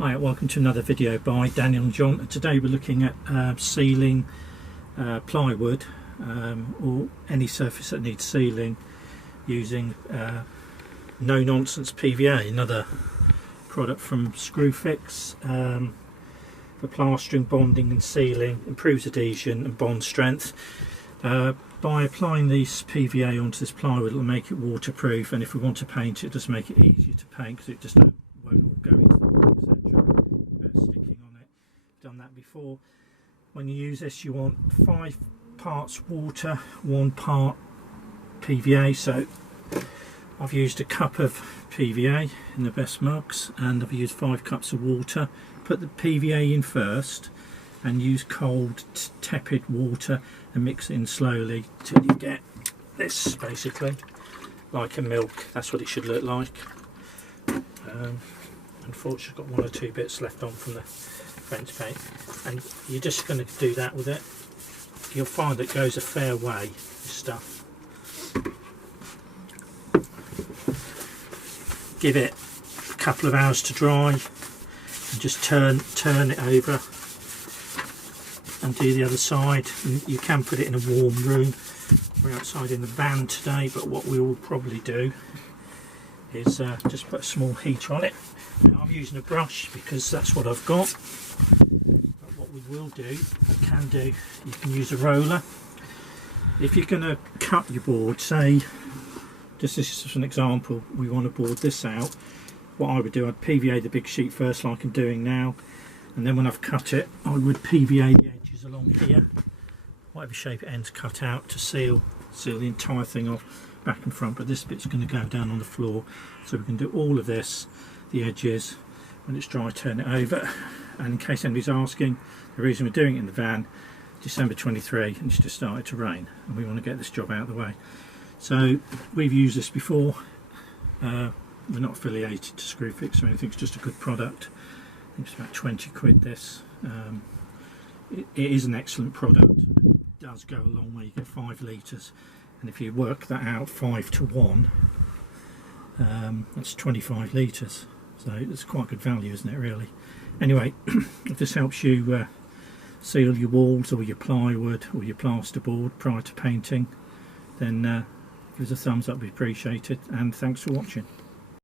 Hi, welcome to another video by Daniel and John. Today we're looking at sealing plywood or any surface that needs sealing using No Nonsense PVA, another product from Screwfix for plastering, bonding and sealing, improves adhesion and bond strength. By applying this PVA onto this plywood, it will make it waterproof, and if we want to paint it, just make it easier to paint because it just won't all go into the wood, etc. Sticking on it. Done that before. When you use this, you want 5 parts water, 1 part PVA. So I've used a cup of PVA in the best mugs, and I've used 5 cups of water. Put the PVA in first and use cold tepid water and mix it in slowly till you get this, basically like a milk. That's what it should look like. Unfortunately, I've got 1 or 2 bits left on from the fence paint, and you're just going to do that with it. You'll find it goes a fair way, this stuff. Give it a couple of hours to dry and just turn it over and do the other side. And you can put it in a warm room. We're outside in the van today, but what we will probably do is just put a small heater on it. Now I'm using a brush because that's what I've got, but what we will do, you can use a roller. If you're going to cut your board, say, just this is just an example, we want to board this out, what I would do, I'd PVA the big sheet first like I'm doing now, and then when I've cut it, I would PVA the edges along here, whatever shape it ends, cut out to seal the entire thing off, back and front. But this bit's going to go down on the floor, so we can do all of this, the edges. When it's dry, turn it over. And in case anybody's asking, the reason we're doing it in the van, December 23, and it's just started to rain, and we want to get this job out of the way. So we've used this before. We're not affiliated to Screwfix or anything, it's just a good product. I think it's about 20 quid this. It is an excellent product. It does go a long way. You get 5 litres, and if you work that out 5 to 1, that's 25 litres. So it's quite good value, isn't it, really? Anyway, if this helps you seal your walls or your plywood or your plasterboard prior to painting, then give us a thumbs up, we appreciate it, and thanks for watching.